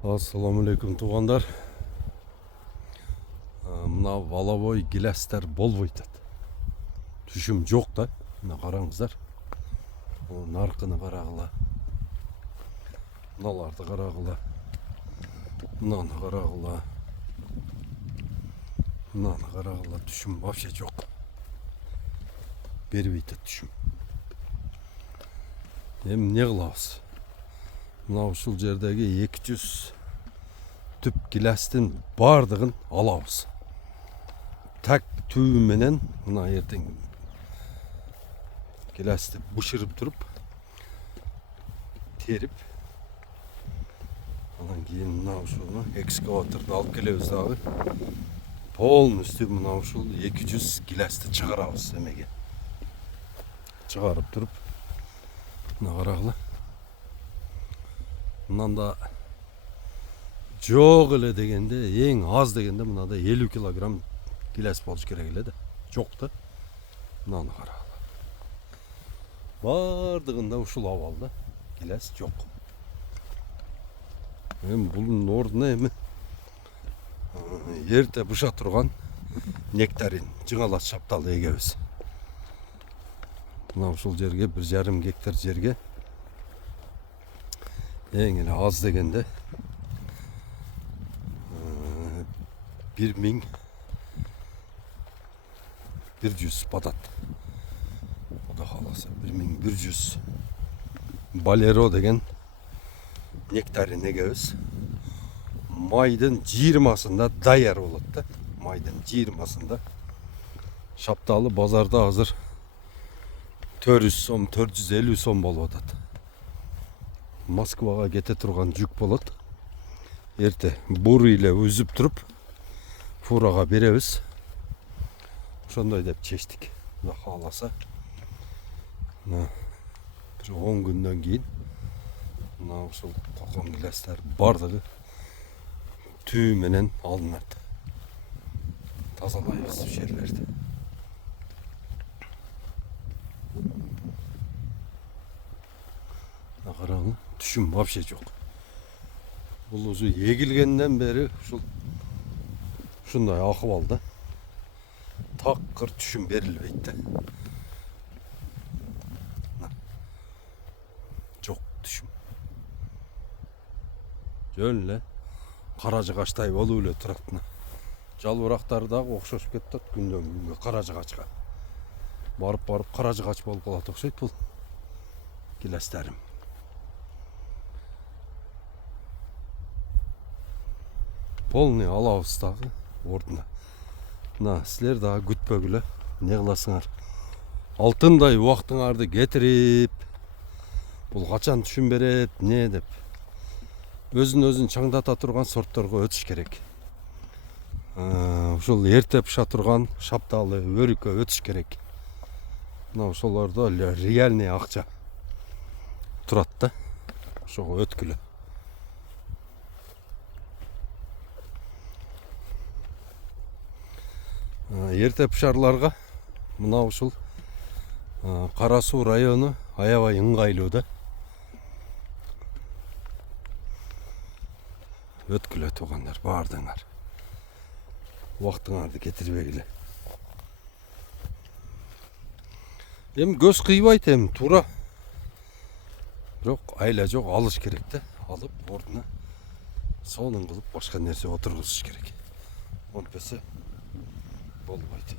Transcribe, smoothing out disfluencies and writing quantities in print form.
Ассаламалейкум туғандар. Мына воловой гиләстер болбойт. Түшім жоқ та. Мына қараңыздар. Нарқыны қарағыла. Мыналарды қарағыла. Мынаны қарағыла. Мынаны қарағыла. Түшім вообще жоқ. Бербейді түшім. Ем не қылабыз? Мынау ушул жердегі 200 түп гиләстің бардығын алабыз. Так түйіменен мына ертең гиләсті бышырып тұрып, теріп, анан кейін мына ушуну экскаваторды алып келебиз дагы. Полностью мына ушул 200 гиләсті чыгарабыз эмеге. Чыгарып тұрып, мына карагыла. Мынанда жоқ эле дегенде, ең аз дегенде мынада 50 килограмм гиләс болуш керек эле да. Жоқ та. Мынаны карагыла. Бардыгында ушул абалда гиләс жоқ. Эми бунун ордуна эми эрте быша турган нектарин жыңалат шапталы эгебиз. Мына ушул жерге 1,5 гектар жерге ең эле аз дегенде 1100 батат. Ода қаласа 1100 балеро деген нектарин егебиз. Майдын 20-сында даяр болот да. Майдын 20-сында шапталы базарда азыр 400 сом, 450 сом болуп атат. Москвага кете турган жүк болот. Эрте бур иле үзүп туруп фурага беребиз. Ошондой деп чечтик. Мына кааласа мына бир 10 күндөн кийин мына ушул кокон гиләстер бардыгы түү менен алынат. Тазалайбыз жерлерди. Караңыз, түшүм вообще жок. Бул өзү эгилгенден бери ушундай акыбалда. Такыр түшүм берилбейт да. Жок түшүм. Жөн эле кара жыгачтай болуп эле турат. Жалбырактар дагы окшошуп кетет күндөн күнгө кара жыгачка. Барып кара жыгач болуп калат окшойт бул гиләстерим. Полный алабыз дагы ордуна. Мына силер дагы күтпөгүлө. Не кыласыңар? Алтындай убактыңарды кетирип, бул качан түшүм берет, не деп өзүн чаңдата турган сортторго өтүш керек. Ушул эрте пыша турган шапталы өрүккө өтүш керек. Мына ошолордо реальный акча турат да. Ошого өткүлө. Эрте пышарларга мына ушул Кара Суу району аябай ыңгайлуу да. Өткүлө туугандар, бардыңар. Убактыңарды кетирбегиле. Эми көз кыйбайт, эми туура. Бирок айла жок, алыш керек да. Алып ордуна сонун кылып башка нерсе отургузуш керек. Онтпесе болбойт.